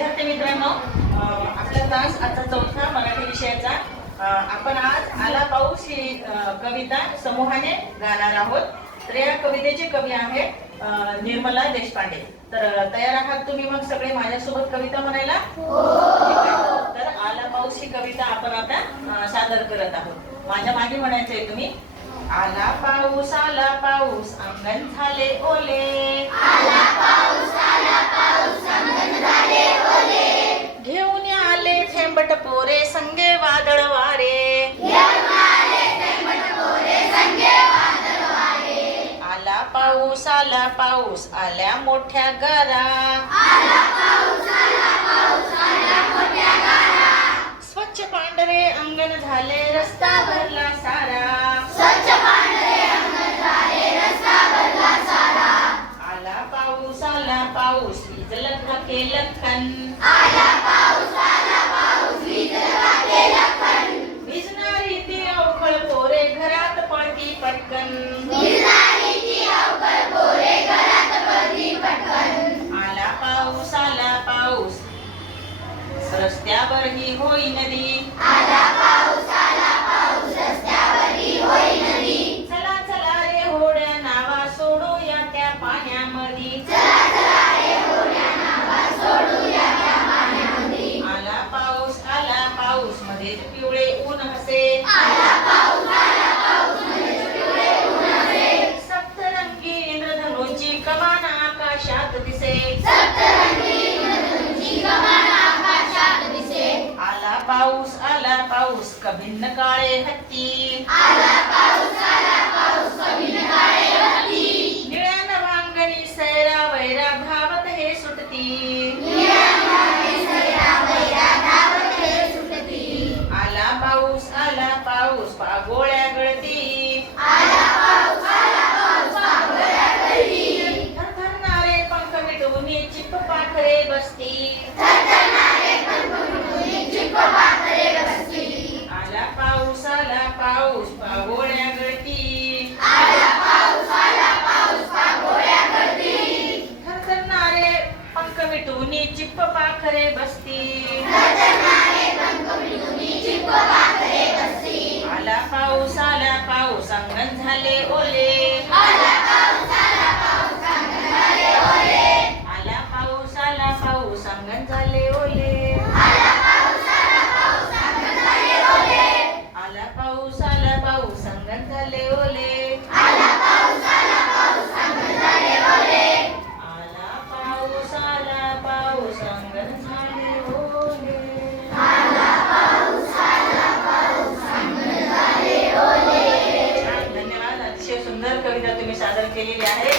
विद्यार्थी मित्रांनो, आपला क्लास आता चौथा मराठी विषयाचा आपण आज आला पाऊस ही कविता समूहाने गाणार आहोत. तर या कवितेचे कवी आहेत निर्मला देशपांडे. तर तयार आहात तुम्ही मग सगळे माझ्यासोबत कविता म्हणायला? तर आला पाऊस ही कविता आपण आता सादर करत आहोत. माझ्या मागे म्हणायचंय तुम्ही. आला पाऊस अंगण झाले ओले. आला पाऊस अंगण झाले ओले. घेऊन आले थेंबट पोरे संगे वादळ वारे. घेऊन आले थेंबट पोरे संगे वादळ वारे. आला पाऊस आल्या मोठ्या गारा. आला पाऊस आल्या मोठ्या गारा. स्वच्छ पांढरे अंगण झाले रस्ता भरला सारा. स्वच्छ पांढरे अंगण झाले रस्ता भरला सारा. आला पाऊस भिजलं खाके लखन. आला पाऊस वीजला केला खण. भिजणारी ती अवखळ पोरे घरात पळती पटकन. भिजणारी ती अवघड पोरे घरात पडली पटकन. आला पाऊस रस्त्यावर ही होई नदी. आला पाऊस रस्त्यावरही होई नदी. चला रे होड्या नावा सोडूया त्या पाण्यामध्ये. चला रे होड्या नावा सोडूया त्या पाण्यामध्ये. आला पाऊस मध्येच पिवळे ऊन हसे. आला पाऊस मध्येच पिवळे ऊन हसे. सप्तरंगी इंद्रधनुची कमान आकाशात दिसे. सप्तरंगी इंद्रधनुची कमान आकाशात दिसे. आला पाऊस कभिन्न काळे हत्ती. आला पाऊस कमी काळे हत्ती. निळ्या नभांगणी सैरा वैरा धावत हे सुटती. निळ्या नभांगणी सैरा वैरा धावत हे सुटती. आला पाऊस पागोळ्या गळती. आला पाऊस पागोळ्या गळती. थरथरणारे पंख मिटून चिप्प पाखरे बसती. थरथरणारे पंख मिटून चिप्प पाखरे बसती. आला पाऊस पागोळ्या गळती. आला पाऊस पागोळ्या गळती. थरथरणारे पंख मिटून चिप्प पाखरे बसती. थरथरणारे पंख मिटून चिप्प पाखरे बसती. आला पाऊस अंगण झाले ओले. आला पाऊस अंगण झाले ओले. आला पाऊस अंगण झाले ओले. आला पाऊस अंगण झाले ओले. आला पाऊस अंगण झाले ओले. आला पाऊस अंगण झाले ओले. आला पाऊस अंगण झाले ओले. आला पाऊस अंगण झाले ओले. छान, धन्यवाद. अतिशय सुंदर कविता तुम्ही सादर केलेली आहे.